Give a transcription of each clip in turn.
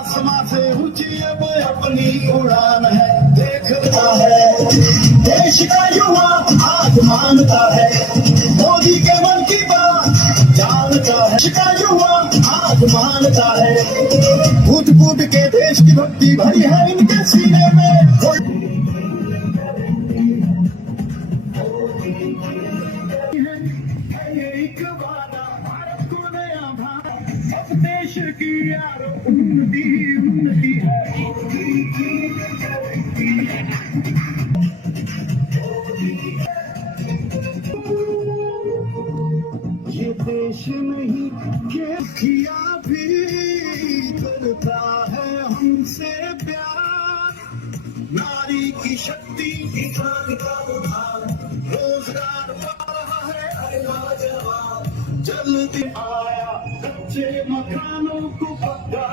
आसमां से ऊंची अब अपनी उड़ान है, देखता है देश का युवा आज मानता है, मोदी के मन की बात जानता है, देश का युवा आज मानता है, फूट फूट के देश की भक्ति भरी है इनके सीने में। एक वादा भारत को नया भारत, अब देश की यार उन्नति है। ये देश नहीं किया भी करता है हमसे प्यार, नारी की शक्ति किसान का उद्धार, रोजगार पा रहा है हर नौजवान, जल्दी आया कच्चे मकानों को पक्का,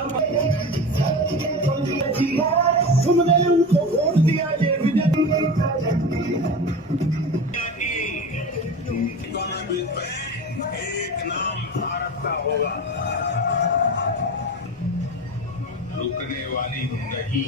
तुमने उनको वोट दिया ये एक नाम भारत का होगा, रुकने वाली नहीं।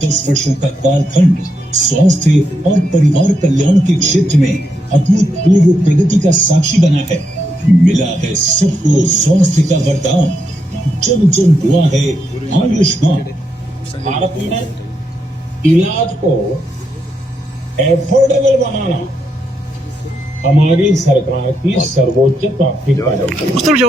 दस वर्षों का कालखंड स्वास्थ्य और परिवार कल्याण के क्षेत्र में अभूतपूर्व प्रगति का साक्षी बना है। मिला है सबको स्वास्थ्य का वरदान, जन जन हुआ है आयुष्मान। भारत में इलाज को एफोर्डेबल बनाना हमारी सरकार की सर्वोच्च प्राथमिकता है।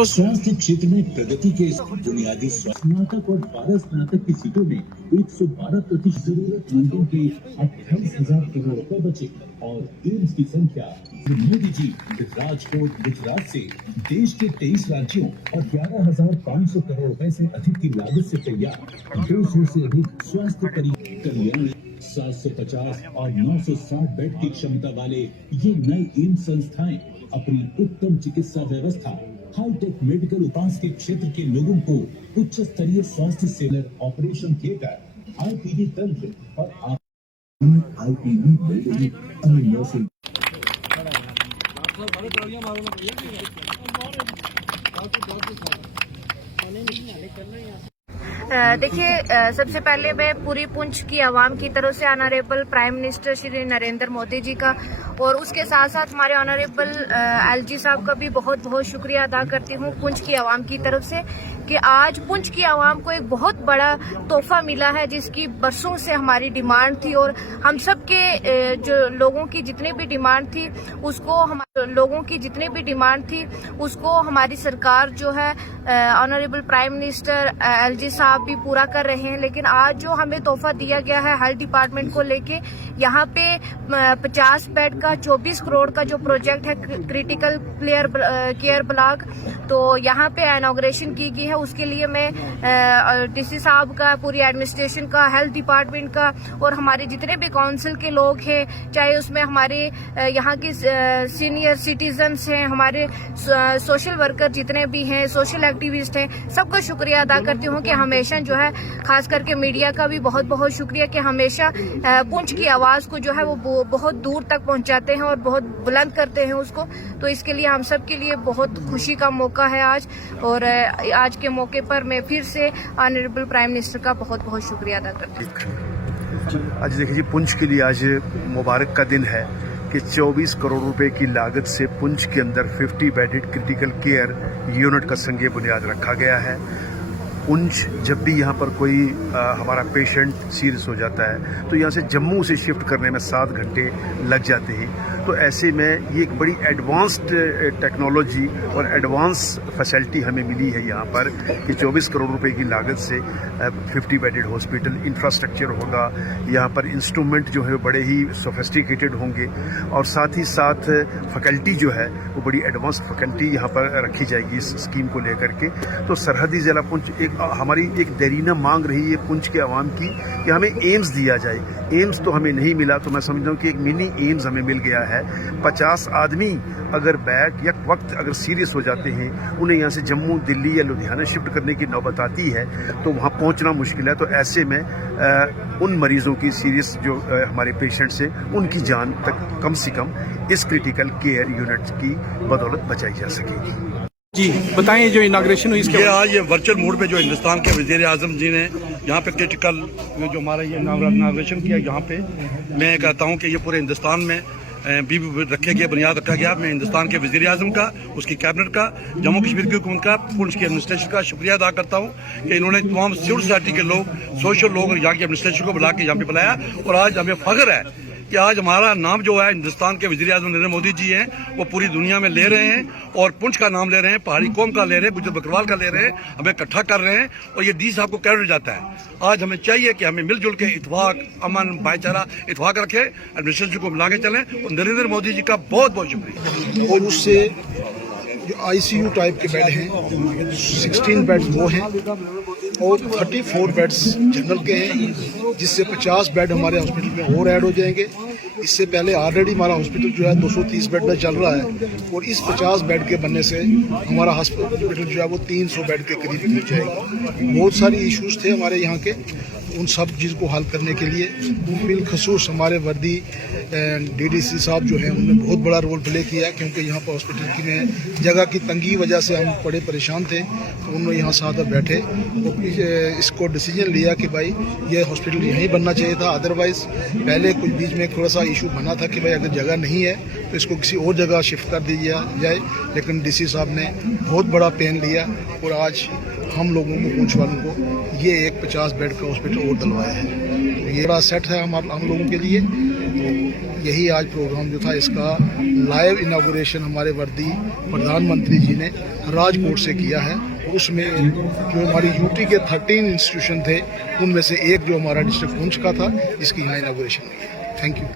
स्वास्थ्य क्षेत्र में प्रगति के बुनियादी स्नातक और 12 स्नातक की सीटों में 112% जरूरतमंदों के 28,000 करोड़ रुपए बचे और एम्स की संख्या। मोदी जी राजकोट गुजरात से देश के 23 राज्यों और 11,500 करोड़ रुपए से अधिक की लागत से तैयार 200 से अधिक स्वास्थ्य कल्याण 750 और 960 बेड की क्षमता वाले ये नए एम्स संस्थाएं अपनी उत्तम चिकित्सा व्यवस्था, हाईटेक मेडिकल विकास के क्षेत्र के लोगों को उच्च स्तरीय स्वास्थ्य सेवा, ऑपरेशन थिएटर, आईपीडी तंत्र और आईपीडी बिल्डिंग अन्य नर्सिंग। देखिए, सबसे पहले मैं पूरी पुंछ की आवाम की तरफ से honourable prime minister Shri Narendra Modi ji का और उसके साथ साथ हमारे ऑनरेबल एलजी साहब का भी बहुत बहुत शुक्रिया अदा करती हूँ पुंछ की आवाम की तरफ से कि आज पुंछ की आवाम को एक बहुत बड़ा तोहफा मिला है, जिसकी बरसों से हमारी डिमांड थी और हम सब के जो लोगों की जितनी भी डिमांड थी उसको हमारी सरकार जो है ऑनरेबल प्राइम मिनिस्टर एलजी साहब भी पूरा कर रहे हैं। लेकिन आज जो हमें तोहफा दिया गया है हेल्थ डिपार्टमेंट को लेके, यहाँ पे 50 बेड का 24 करोड़ का जो प्रोजेक्ट है क्रिटिकल केयर ब्लॉक, तो यहाँ पे इनॉग्रेशन की गई है। उसके लिए मैं डीसी साहब का, पूरी एडमिनिस्ट्रेशन का, हेल्थ डिपार्टमेंट का और हमारे जितने भी काउंसिल के लोग हैं, चाहे उसमें हमारे यहाँ के सीनियर सिटीजन्स हैं, हमारे सोशल वर्कर जितने भी हैं, सोशल एक्टिविस्ट हैं, सबको शुक्रिया अदा करती हूँ कि हमेशा जो है, खास करके मीडिया का भी बहुत बहुत शुक्रिया कि हमेशा पुंछ की आवाज़ को जो है वो बहुत दूर तक पहुँचाते हैं और बहुत बुलंद करते हैं उसको। तो इसके लिए हम सब के लिए बहुत खुशी का मौका है आज, और आज के मौके पर मैं फिर से ऑनरेबल प्राइम मिनिस्टर का बहुत बहुत शुक्रिया अदा करती हूँ। आज देखिए, पुंछ के लिए आज मुबारक का दिन है कि 24 करोड़ रुपए की लागत से पुंछ के अंदर 50 बेडेड क्रिटिकल केयर यूनिट का संग बुनियाद रखा गया है। पुंछ जब भी यहाँ पर कोई हमारा पेशेंट सीरियस हो जाता है तो यहाँ से जम्मू से शिफ्ट करने में 7 घंटे लग जाते हैं। तो ऐसे में ये एक बड़ी एडवांस्ड टेक्नोलॉजी और एडवांस फैसिलिटी हमें मिली है यहाँ पर कि 24 करोड़ रुपए की लागत से 50 बेडेड हॉस्पिटल, इंफ्रास्ट्रक्चर होगा यहाँ पर, इंस्ट्रूमेंट जो है बड़े ही सोफिस्टिकेटेड होंगे और साथ ही साथ फैकल्टी जो है वो बड़ी एडवांस फैकल्टी यहाँ पर रखी जाएगी इस स्कीम को लेकर के। तो सरहदी ज़िला पुंछ एक हमारी एक देरीना मांग रही है पुंछ के आवाम की कि हमें एम्स दिया जाए। एम्स तो हमें नहीं मिला, तो मैं समझता हूँ कि एक मिनी एम्स हमें मिल गया है। 50 आदमी अगर बैग या वक्त अगर सीरियस हो जाते हैं, उन्हें यहाँ से जम्मू, दिल्ली या लुधियाना शिफ्ट करने की नौबत आती है तो वहाँ पहुँचना मुश्किल है। तो ऐसे में उन मरीज़ों की सीरियस जो हमारे पेशेंट्स हैं उनकी जान तक कम से कम इस क्रिटिकल केयर यूनिट की बदौलत बचाई जा सकेगी। जी बताएं, जो इनाग्रेशन हुई इसके आज ये वर्चुअल मोड पे जो हिंदुस्तान के वज़ीर आज़म जी ने यहाँ पे क्रिटिकल जो हमारा ये इनाग्रेशन किया, यहाँ पे मैं कहता हूँ कि ये पूरे हिंदुस्तान में भी रखे गए, बुनियाद रखा गया। मैं हिंदुस्तान के वज़ीर आज़म का, उसकी कैबिनेट का, जम्मू कश्मीर की हुकूमत का, पुंछ की एडमिनिस्ट्रेशन का शुक्रिया अदा करता हूँ कि इन्होंने तमाम सिविल सोसाइटी के लोग, सोशल लोग और यहाँ की एडमिनिस्ट्रेशन को बुला के यहाँ पे बुलाया। और आज हमें फख्र है कि आज हमारा नाम जो है हिंदुस्तान के वज़ीर आज़म नरेंद्र मोदी जी हैं, वो पूरी दुनिया में ले रहे हैं और पुंछ का नाम ले रहे हैं, पहाड़ी कौम का ले रहे हैं, गुजर बकरवाल का ले रहे हैं, हमें इकट्ठा कर रहे हैं और ये डी साहब को क्रेडिट जाता है। आज हमें चाहिए कि हमें मिलजुल के इत्तेफाक, अमन, भाईचारा इत्तेफाक रखें, एडमिनिस्ट्रेशन को मिला के चलें। और नरेंद्र मोदी जी का बहुत बहुत शुक्रिया। और उससे जो आईसीयू टाइप के बेड हैं 16 बेड्स वो हैं और 34 बेड्स जनरल के हैं, जिससे 50 बेड हमारे हॉस्पिटल में और ऐड हो जाएंगे। इससे पहले ऑलरेडी हमारा हॉस्पिटल जो है 230 बेड में चल रहा है और इस 50 बेड के बनने से हमारा हॉस्पिटल जो है वो 300 बेड के करीब पहुँच जाएगा। बहुत सारी इश्यूज थे हमारे यहाँ के, उन सब चीज़ को हल करने के लिए बिलखसूस हमारे वर्दी डीडीसी साहब जो हैं उन्होंने बहुत बड़ा रोल प्ले किया, क्योंकि यहाँ पर हॉस्पिटल की में जगह की तंगी वजह से हम बड़े परेशान थे। तो उन्होंने यहाँ साथ बैठे और इसको डिसीजन लिया कि भाई ये हॉस्पिटल यहीं बनना चाहिए था। अदरवाइज़ पहले कुछ बीच में थोड़ा सा इशू बना था कि भाई अगर जगह नहीं है तो इसको किसी और जगह शिफ्ट कर दी जाए, लेकिन डीसी साहब ने बहुत बड़ा पेन लिया और आज हम लोगों को, पुंछ वालों को, ये एक 50 बेड का हॉस्पिटल और दिलवाया है। तो ये बड़ा सेट है हम लोगों के लिए। तो यही आज प्रोग्राम जो था, इसका लाइव इनागुरेशन हमारे वर्दी प्रधानमंत्री जी ने राजकोट से किया है। उसमें जो हमारी यूटी के 13 इंस्टीट्यूशन थे, उनमें से एक जो हमारा डिस्ट्रिक्ट पुंछ का था, इसकी यहाँ इनागुरेशन हुई है। Thank you.